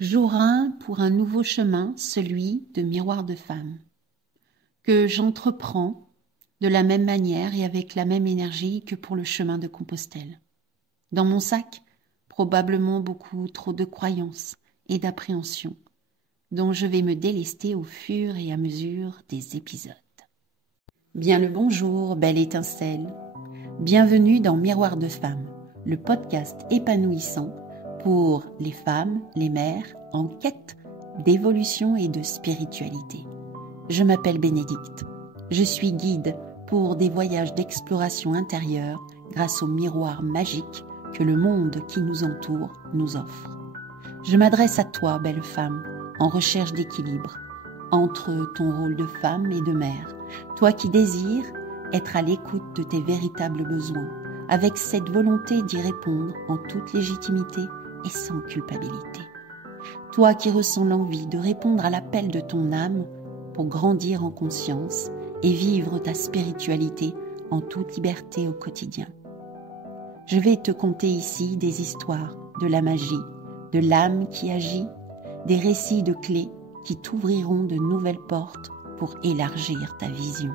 Jour 1 pour un nouveau chemin, celui de miroir de femme, que j'entreprends de la même manière et avec la même énergie que pour le chemin de Compostelle. Dans mon sac, probablement beaucoup trop de croyances et d'appréhensions, dont je vais me délester au fur et à mesure des épisodes. Bien le bonjour, belle étincelle. Bienvenue dans Miroir de femme, le podcast épanouissant pour les femmes, les mères en quête d'évolution et de spiritualité. Je m'appelle Bénédicte. Je suis guide pour des voyages d'exploration intérieure grâce au miroir magique que le monde qui nous entoure nous offre. Je m'adresse à toi, belle femme, en recherche d'équilibre entre ton rôle de femme et de mère, toi qui désires être à l'écoute de tes véritables besoins, avec cette volonté d'y répondre en toute légitimité et sans culpabilité. Toi qui ressens l'envie de répondre à l'appel de ton âme pour grandir en conscience et vivre ta spiritualité en toute liberté au quotidien. Je vais te conter ici des histoires de la magie, de l'âme qui agit, des récits de clés qui t'ouvriront de nouvelles portes pour élargir ta vision.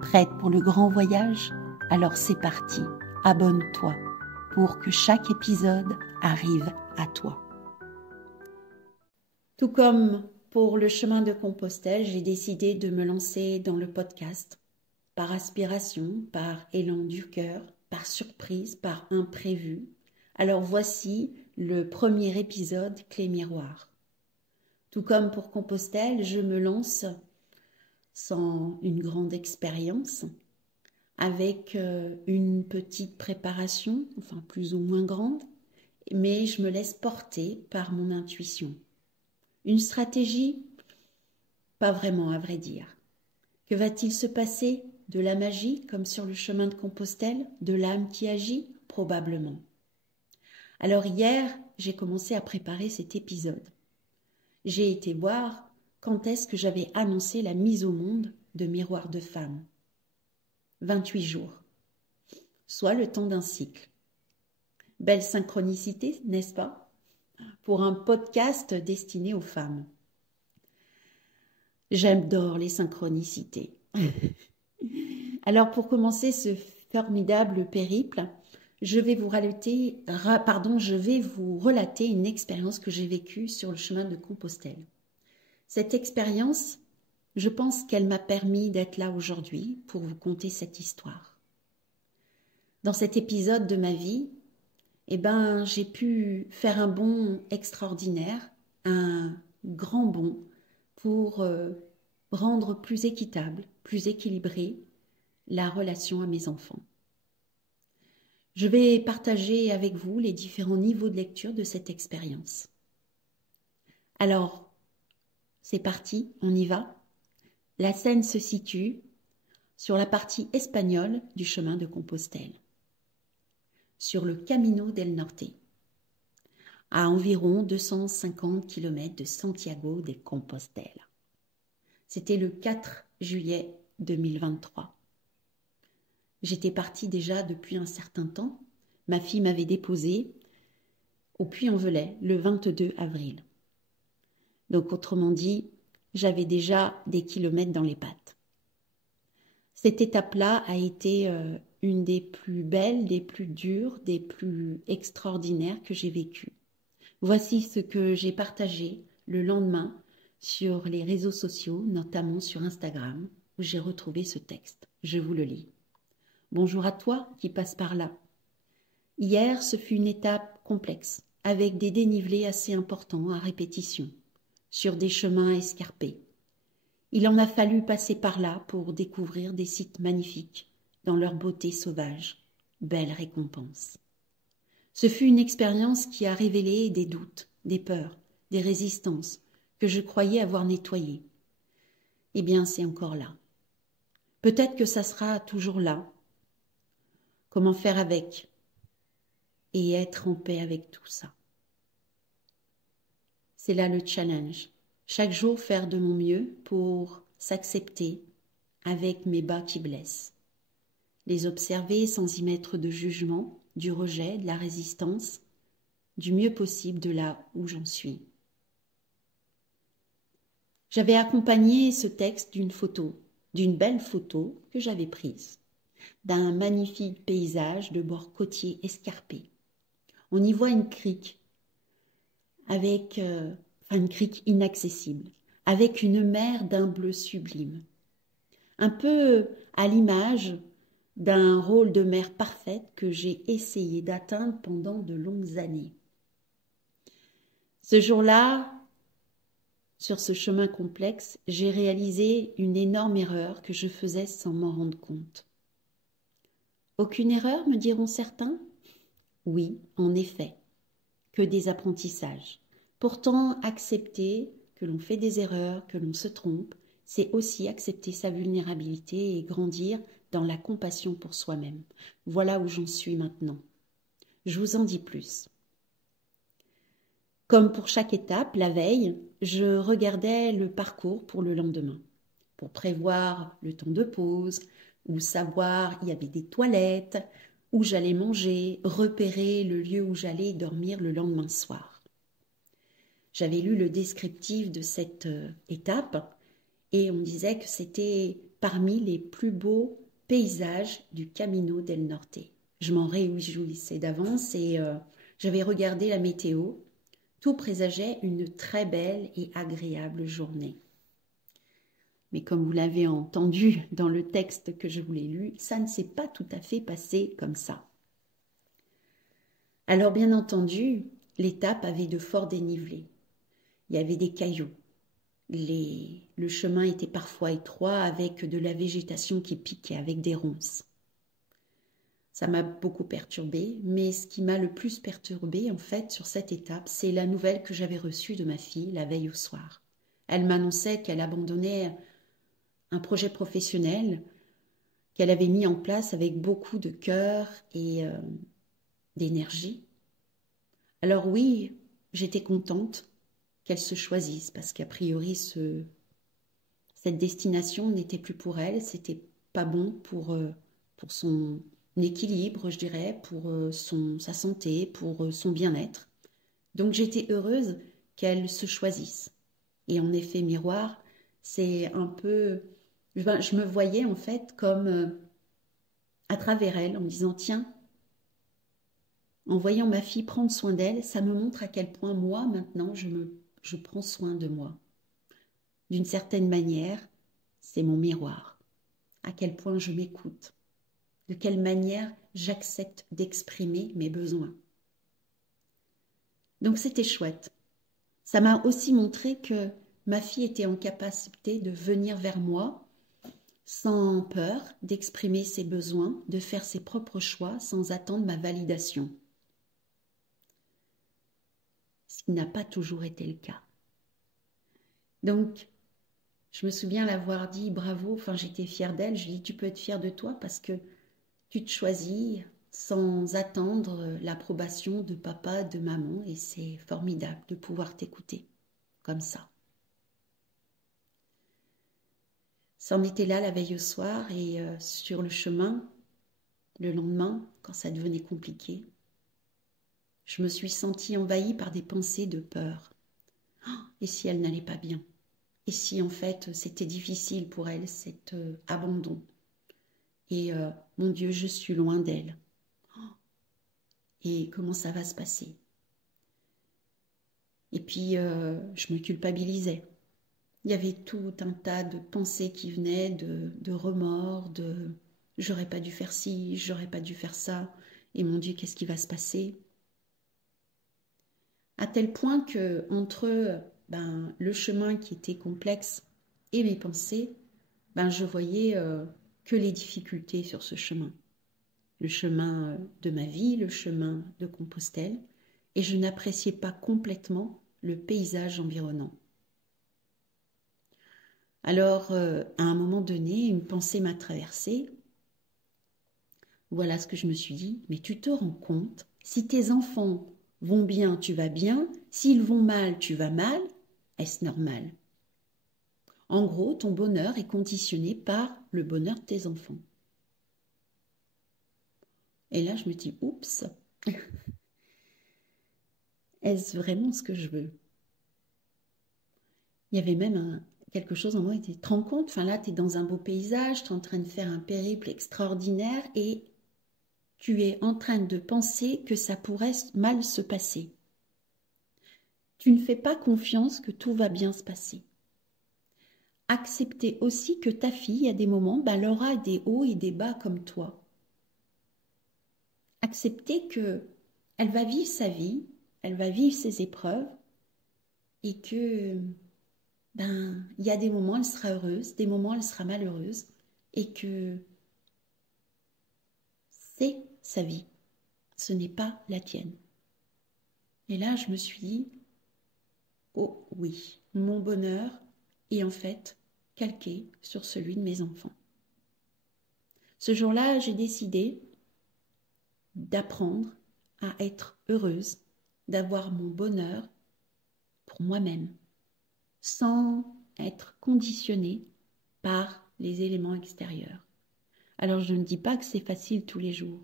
Prête pour le grand voyage? Alors c'est parti, abonne-toi pour que chaque épisode arrive à toi. Tout comme pour le chemin de Compostelle, j'ai décidé de me lancer dans le podcast par aspiration, par élan du cœur, par surprise, par imprévu. Alors voici le premier épisode Clé Miroir. Tout comme pour Compostelle, je me lance sans une grande expérience, avec une petite préparation, enfin plus ou moins grande, mais je me laisse porter par mon intuition. Une stratégie? Pas vraiment, à vrai dire. Que va-t-il se passer? De la magie, comme sur le chemin de Compostelle? De l'âme qui agit? Probablement. Alors hier, j'ai commencé à préparer cet épisode. J'ai été voir quand est-ce que j'avais annoncé la mise au monde de Miroir de femme. 28 jours, soit le temps d'un cycle. Belle synchronicité, n'est-ce pas? Pour un podcast destiné aux femmes. J'adore les synchronicités. Alors pour commencer ce formidable périple, je vais vous relater une expérience que j'ai vécue sur le chemin de Compostelle. Cette expérience, je pense qu'elle m'a permis d'être là aujourd'hui pour vous conter cette histoire. Dans cet épisode de ma vie, j'ai pu faire un bond extraordinaire, un grand bond pour rendre plus équitable, plus équilibrée la relation à mes enfants. Je vais partager avec vous les différents niveaux de lecture de cette expérience. Alors, c'est parti, on y va. La scène se situe sur la partie espagnole du chemin de Compostelle, sur le Camino del Norte, à environ 250 km de Santiago de Compostela. C'était le 4 juillet 2023. J'étais partie déjà depuis un certain temps. Ma fille m'avait déposée au Puy-en-Velay le 22 avril. Donc autrement dit, j'avais déjà des kilomètres dans les pattes. Cette étape-là a été une des plus belles, des plus dures, des plus extraordinaires que j'ai vécues. Voici ce que j'ai partagé le lendemain sur les réseaux sociaux, notamment sur Instagram, où j'ai retrouvé ce texte. Je vous le lis. Bonjour à toi qui passe par là. Hier, ce fut une étape complexe, avec des dénivelés assez importants à répétition, sur des chemins escarpés. Il en a fallu passer par là pour découvrir des sites magnifiques, dans leur beauté sauvage. Belle récompense. Ce fut une expérience qui a révélé des doutes, des peurs, des résistances que je croyais avoir nettoyées. Eh bien, c'est encore là. Peut-être que ça sera toujours là. Comment faire avec et être en paix avec tout ça. C'est là le challenge. Chaque jour faire de mon mieux pour s'accepter avec mes bas qui blessent. Les observer sans y mettre de jugement, du rejet, de la résistance, du mieux possible de là où j'en suis. J'avais accompagné ce texte d'une photo, d'une belle photo que j'avais prise, d'un magnifique paysage de bord côtier escarpé. On y voit une crique, une crique inaccessible, avec une mer d'un bleu sublime. Un peu à l'image d'un rôle de mère parfaite que j'ai essayé d'atteindre pendant de longues années. Ce jour-là, sur ce chemin complexe, j'ai réalisé une énorme erreur que je faisais sans m'en rendre compte. Aucune erreur, me diront certains? Oui, en effet, que des apprentissages. Pourtant, accepter que l'on fait des erreurs, que l'on se trompe, c'est aussi accepter sa vulnérabilité et grandir dans la compassion pour soi-même. Voilà où j'en suis maintenant. Je vous en dis plus. Comme pour chaque étape, la veille, je regardais le parcours pour le lendemain, pour prévoir le temps de pause, ou savoir il y avait des toilettes, où j'allais manger, repérer le lieu où j'allais dormir le lendemain soir. J'avais lu le descriptif de cette étape et on disait que c'était parmi les plus beaux paysages du Camino del Norte. Je m'en réjouissais d'avance et j'avais regardé la météo. Tout présageait une très belle et agréable journée. Mais comme vous l'avez entendu dans le texte que je vous l'ai lu, ça ne s'est pas tout à fait passé comme ça. Alors bien entendu, l'étape avait de forts dénivelés. Il y avait des cailloux. Le chemin était parfois étroit avec de la végétation qui piquait, avec des ronces. Ça m'a beaucoup perturbée, mais ce qui m'a le plus perturbée en fait sur cette étape, c'est la nouvelle que j'avais reçue de ma fille la veille au soir. Elle m'annonçait qu'elle abandonnait un projet professionnel qu'elle avait mis en place avec beaucoup de cœur et d'énergie. Alors oui, j'étais contente qu'elle se choisisse parce qu'a priori cette destination n'était plus pour elle, c'était pas bon pour son équilibre, je dirais, pour sa santé, pour son bien-être. Donc j'étais heureuse qu'elle se choisisse. Et en effet, miroir, c'est un peu... je me voyais en fait comme à travers elle en me disant, tiens, en voyant ma fille prendre soin d'elle, ça me montre à quel point moi, maintenant, je prends soin de moi. D'une certaine manière, c'est mon miroir. À quel point je m'écoute. De quelle manière j'accepte d'exprimer mes besoins. Donc c'était chouette. Ça m'a aussi montré que ma fille était en capacité de venir vers moi sans peur, d'exprimer ses besoins, de faire ses propres choix sans attendre ma validation. Ce qui n'a pas toujours été le cas. Donc, je me souviens l'avoir dit bravo, enfin j'étais fière d'elle, je lui ai dit tu peux être fière de toi parce que tu te choisis sans attendre l'approbation de papa, de maman et c'est formidable de pouvoir t'écouter comme ça. Ça en était là la veille au soir et sur le chemin, le lendemain, quand ça devenait compliqué, je me suis sentie envahie par des pensées de peur. Oh, et si elle n'allait pas bien? Et si en fait c'était difficile pour elle, cet abandon? Et mon Dieu, je suis loin d'elle. Oh, et comment ça va se passer? Et puis je me culpabilisais. Il y avait tout un tas de pensées qui venaient, de remords, de j'aurais pas dû faire ci, j'aurais pas dû faire ça, et mon Dieu, qu'est-ce qui va se passer? À tel point que entre le chemin qui était complexe et mes pensées, je voyais que les difficultés sur ce chemin. Le chemin de ma vie, le chemin de Compostelle, et je n'appréciais pas complètement le paysage environnant. Alors, à un moment donné, une pensée m'a traversée. Voilà ce que je me suis dit. Mais tu te rends compte, si tes enfants vont bien, tu vas bien. S'ils vont mal, tu vas mal. Est-ce normal? En gros, ton bonheur est conditionné par le bonheur de tes enfants. Et là, je me dis, oups, est-ce vraiment ce que je veux? Il y avait même quelque chose en moi, tu te rends compte, enfin là, tu es dans un beau paysage, tu es en train de faire un périple extraordinaire et tu es en train de penser que ça pourrait mal se passer. Tu ne fais pas confiance que tout va bien se passer. Accepter aussi que ta fille, à des moments, elle aura des hauts et des bas comme toi. Accepter que elle va vivre sa vie, elle va vivre ses épreuves et que il y a des moments elle sera heureuse, des moments elle sera malheureuse et que c'est sa vie, ce n'est pas la tienne. Et là, je me suis dit, oh oui, mon bonheur est en fait calqué sur celui de mes enfants. Ce jour-là, j'ai décidé d'apprendre à être heureuse, d'avoir mon bonheur pour moi-même, sans être conditionnée par les éléments extérieurs. Alors je ne dis pas que c'est facile tous les jours,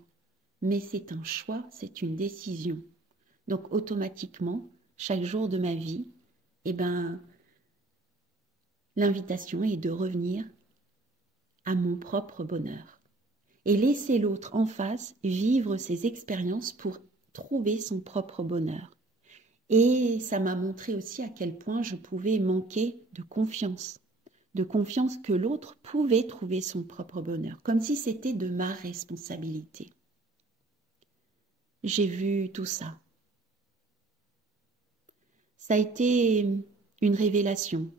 mais c'est un choix, c'est une décision. Donc automatiquement, chaque jour de ma vie, l'invitation est de revenir à mon propre bonheur et laisser l'autre en face vivre ses expériences pour trouver son propre bonheur. Et ça m'a montré aussi à quel point je pouvais manquer de confiance que l'autre pouvait trouver son propre bonheur, comme si c'était de ma responsabilité. J'ai vu tout ça. Ça a été une révélation.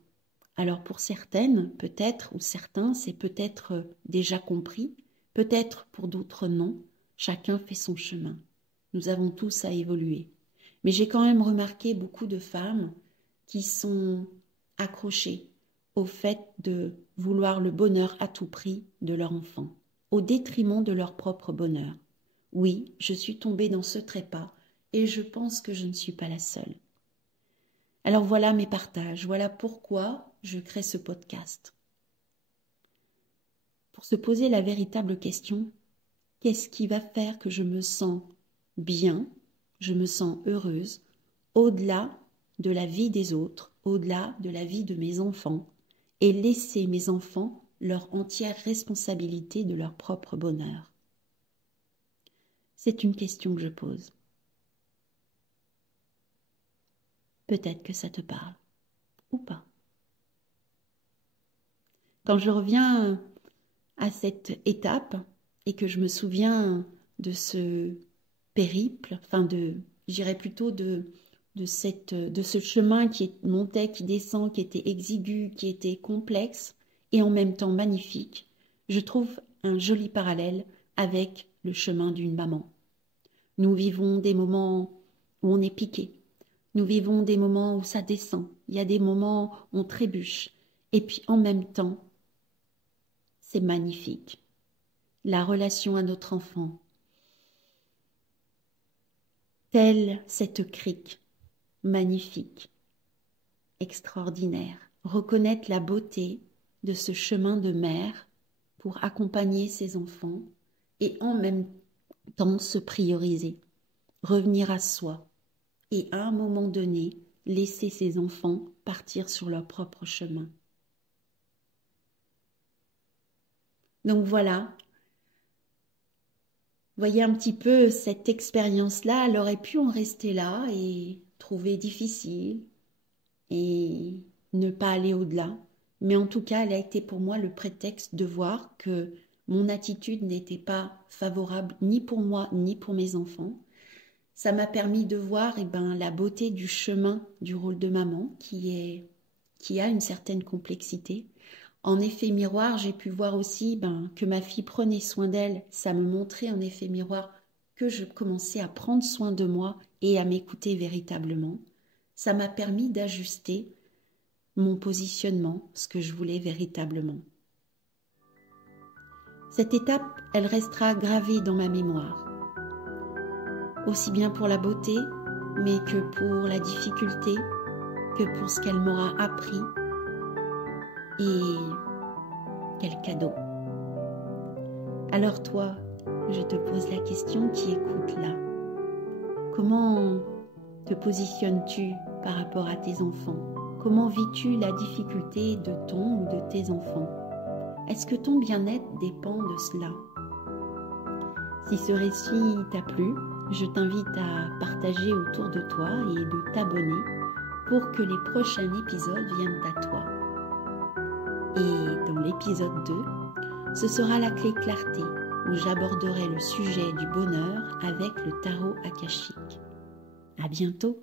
Alors pour certaines, peut-être, ou certains, c'est peut-être déjà compris, peut-être pour d'autres non, chacun fait son chemin. Nous avons tous à évoluer. Mais j'ai quand même remarqué beaucoup de femmes qui sont accrochées au fait de vouloir le bonheur à tout prix de leur enfant, au détriment de leur propre bonheur. Oui, je suis tombée dans ce trépas et je pense que je ne suis pas la seule. Alors voilà mes partages, voilà pourquoi je crée ce podcast. Pour se poser la véritable question, qu'est-ce qui va faire que je me sens bien, je me sens heureuse, au-delà de la vie des autres, au-delà de la vie de mes enfants, et laisser mes enfants leur entière responsabilité de leur propre bonheur? C'est une question que je pose. Peut-être que ça te parle, ou pas. Quand je reviens à cette étape et que je me souviens de ce périple, j'irais plutôt de ce chemin qui montait, qui descend, qui était exigu, qui était complexe et en même temps magnifique, je trouve un joli parallèle avec le chemin d'une maman. Nous vivons des moments où on est piqué, nous vivons des moments où ça descend, il y a des moments où on trébuche, et puis en même temps, c'est magnifique. La relation à notre enfant, telle cette crique, magnifique, extraordinaire. Reconnaître la beauté de ce chemin de mère pour accompagner ses enfants et en même temps se prioriser, revenir à soi et à un moment donné, laisser ses enfants partir sur leur propre chemin. Donc voilà, voyez un petit peu cette expérience-là, elle aurait pu en rester là et trouver difficile et ne pas aller au-delà. Mais en tout cas, elle a été pour moi le prétexte de voir que mon attitude n'était pas favorable ni pour moi ni pour mes enfants. Ça m'a permis de voir la beauté du chemin du rôle de maman qui a une certaine complexité. En effet miroir, j'ai pu voir aussi que ma fille prenait soin d'elle. Ça me montrait en effet miroir que je commençais à prendre soin de moi et à m'écouter véritablement. Ça m'a permis d'ajuster mon positionnement, ce que je voulais véritablement. Cette étape, elle restera gravée dans ma mémoire, aussi bien pour la beauté, mais que pour la difficulté, que pour ce qu'elle m'aura appris. Et quel cadeau! Alors toi, je te pose la question qui écoute là. Comment te positionnes-tu par rapport à tes enfants? Comment vis-tu la difficulté de ton ou de tes enfants? Est-ce que ton bien-être dépend de cela? Si ce récit t'a plu, je t'invite à partager autour de toi et de t'abonner pour que les prochains épisodes viennent à toi. Et dans l'épisode 2, ce sera la clé clarté, où j'aborderai le sujet du bonheur avec le tarot akashique. À bientôt!